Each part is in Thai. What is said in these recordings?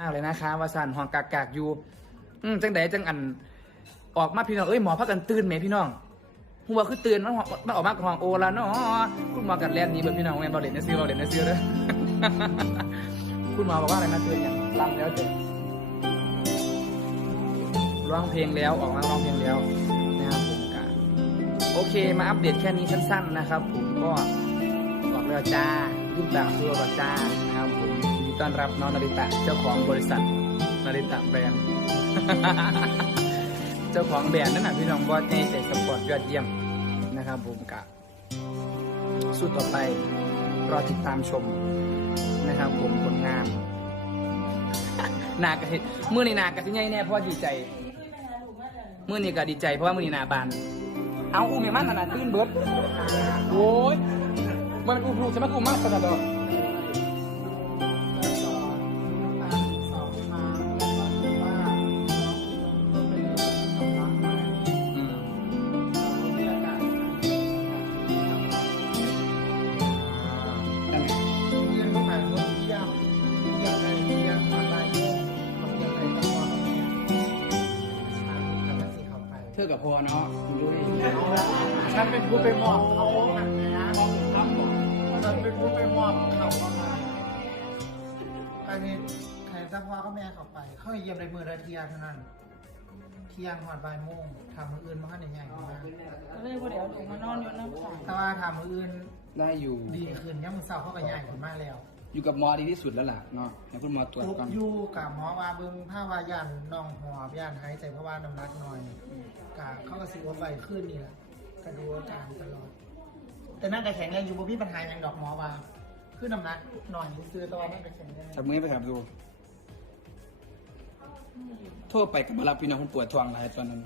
้ากเลยนะคะว่าสันห่องกากๆอยู่จังไดจังอันออกมาพี่น้อง เอ้ยหมอพักกันตื่นไหมพี่น้องหัวคือตื่นแล้วมันออกมากับห้องโอแล้เนาะคุณหมอกันแลนนี้เป็นพี่น้องแมนบอลเลนในซี่บอลเลนเนซี่เลยคุณหมอบอกว่าอะไรนะตื่นยังลังแล้วเจร้องเพลงแล้วออกมาร้องเพลงแล้ว นะครับผมกันโอเค มาอัปเดตแค่นี้สั้น ๆนะครับผมก็บอกเรืจ้ายุ่งแบบเรืจ้านะครับต้อนรับน้องนาริตะเจ้าของบริษัทนาริตะแบรนด์ เจ้าของแบรนด์นั่นแหะพี่น้องบอสให้ใส่สปอร์ตยอดเยี่ยมนะครับผมกะสู้ต่อไปรอติดตามชมนะครับผมผลงานนากระเมื่อนี่นากระทิแงแน่เพราะดีใจเมื่อนี่กระดีใจ เพราะว่าเมื่อนี่นาบานเอาอูมีมันขนาดตื้นเบิรโอ้ยมันอูฟลูใช่ไหมกูมากขนาดเดอธอกับพ่อเนาะด้วยฉันเป็นผู้ไปมอบเขาครับฉันเป็นผู้ไปมอบเขาครับไปใสักพ่าก็แม่เขาไป เขาเยี่ยมในมือระเทียเท่านั้น เที่ยงหอดใบม่วงทำมืออื่นมาให้ใหญ่ๆมาเลยว่าเดี๋ยวหนูมานอนอยู่น้ำใสแต่ว่าทำมืออื่น ได้อยู่ ดีขึ้นยังมึงสาเขาก็ใหญ่ขึ้นมากแล้วอยู่กับหมอดีที่สุดแล้วล่ะเนาะในคุณหมอตรวจก่อนอยู่กับหมอว่าเบึงผ้าว่ายันน้องหอบยันหายใจเพราะว่าน้ำรัดน้อยกะเข้ากระสีวไปขึ้นนี่แหละกระดูอาการตลอดแต่นั่นแต่แข็งแรงอยู่บ่มีปัญหาอย่างดอกหมอว่าขึ้นน้ำรัดน้อยซื้อตอนนั่นแต่แข็งแรงจับมือไปถามดูทั่วไปกับมาลาพี่น้องคุณปวดท้องหลายตอนนั้น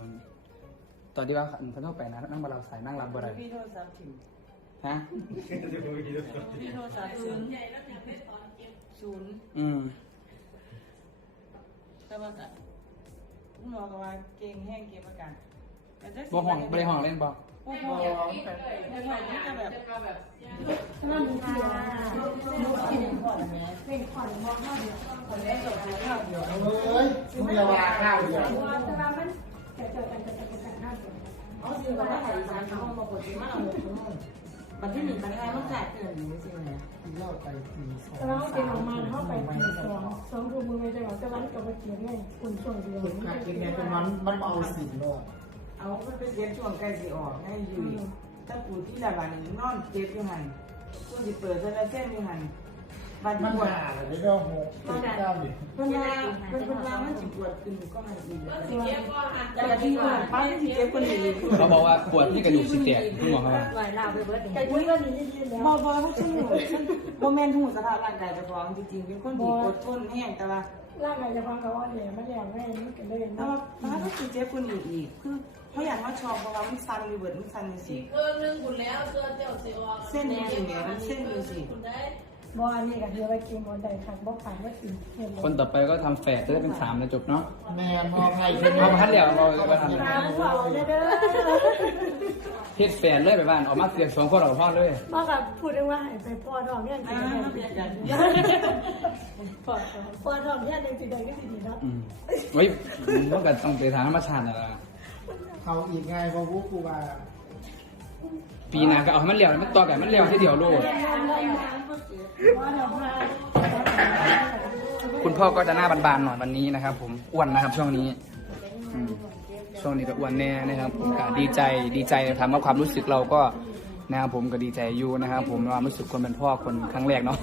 ตอนที่ว่าทั่วไปนะนั่งมาลาสายนั่งราบอะไรพี่โทรศัพท์ถงฮะี่โทรศัพท์ศูนย์้อศูนย์อืมแต่ว่าคุณหมอกว่าเก่งแห้งเก็บอาการบ่ห่องบ่ห่องเล่นบ่ผู้ปกครองจะแบบจะมาดูที่ร้านเป็นผ่อนมากเลยผ่นได้จบข้วเดียวเลยคุณยาว้าวเดียวแต่ว่ามันจะเจอกันจะเจอกันข้าวเดียวอ๋อคือว่าอาหารมันต้องมาปกติมากเลันที่หนึ่งตะแคงต้องจ่ายเกินจริงเลยจะร้องเพลนออกมาเข้าไปสองสองรูมือไม่ใช้หรอจะร้องกับมาเขียนไงคนณช่วงเดียวมันเป็นไงมันมันเอาสิ่งเนาะเอาไปเขียนช่วงใกล้สิออกให้ยยู่ถ้าปู่ที่ระบายนอนเจ็บยังไงคุณจะเปิดจะได้แจ้งยังไงมันกว่าเดี๋ยวเราหกเก้าดิเพราะว่ามันเพราะว่ามันจ็บปวดขึ้นั็มาดูแล้วสิเจ็บก็หักแต่ที่ว่าป้าที่เจ็บคนเดียวเขาบอกว่าปวดที่กระดูกสันจ็บที่หัวเขาไหวหน้าไปเบิร์นอุ้ยก็มีที่เจ็นแล้วบอยก็ชัวยหนูโมเมนต์ทุมสภาพร่างกายจะพร้อมจริงๆเป็นคนที่อดทนแห้งแต่ว่าร่างกายจะพร้อมกับว่าแย่ไม่แย่ไม่แย่ไม่กันเลยนะแล้วป้าที่เจ็บคนอื่นอีก คือเขาอยากมาชอบเพราะว่ามันซันมีเบิร์ดมันซันมีสีเครื่องนึงคุณแล้วเสื้อเจ้าเซลล์เส้นมีสีเส้นมีสีบอันนี้ก็เดียวไปกินบอลใดครั้บอขายว่าสิคนต่อไปก็ทำแฝดจะเป็นสามแล้จบเนาะแม่มอใไทย่อพัดเดียวราไปทำเลยพพศแฝดเลยไปบ้านออกมาเสียงสองคนเราพ่อเลยพ่อกับพูดงว่าหายไปพ่อทองเนี่ยจริงจริงพ่อทองเนี่ยจริงจริงนะเฮ้ยมึง้องกันต้องไปทางธรรมชาติอะไรเขาอีกไงเพาะพวกกูว่าปีหน้าก็เอาใมันเลี้ยวมันต่อแบบมันเลี้ยวที่เดียวลูกคุณพ่อก็จะหน้าบานๆหน่อยวันนี้นะครับ ผมอ้วนนะครับ ช่วงนี้ ช่วงนี้ก็อ้วนแน่นะครับ ผมก็ดีใจ ดีใจถามว่าความรู้สึกเราก็นะครับผมก็ดีใจอยู่นะครับผมความรู้สึกคนเป็นพ่อคนครั้งแรกเนาะ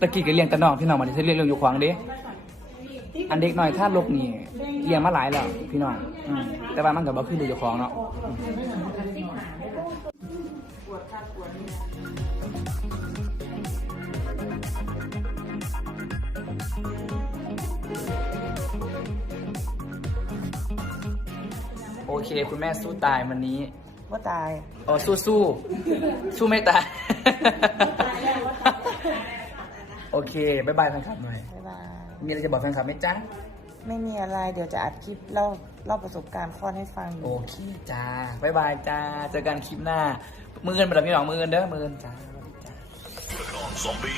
ตะกี้ก็เลี้ยงตะนองพี่น้องมาที่เียเรื่องอยู่ขวางดิอันเด็กหน่อยถ้าลกนี่เลี้ยงมาหลายแล้วพี่น้องแต่ว่ามันกับบขึ้นดูจะคลองเนาะโอเคคุณแม่สู้ตายวันนี้ว่าตาย อ๋อสู้สู้สู้ไม่ตาย โอเค บ๊ายบายนะครับหน่อยบายบายมีอะไรจะบอกแฟนคลับไหมจ๊ะไม่มีอะไรเดี๋ยวจะอัดคลิปเล่าเล่าประสบการณ์ข้อให้ฟัง โอเคจ้า บ๊ายบายจ้า เจอกันคลิปหน้ามือเงินแบบนี้หรอมือเงินเด้อมือเงินจ้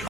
า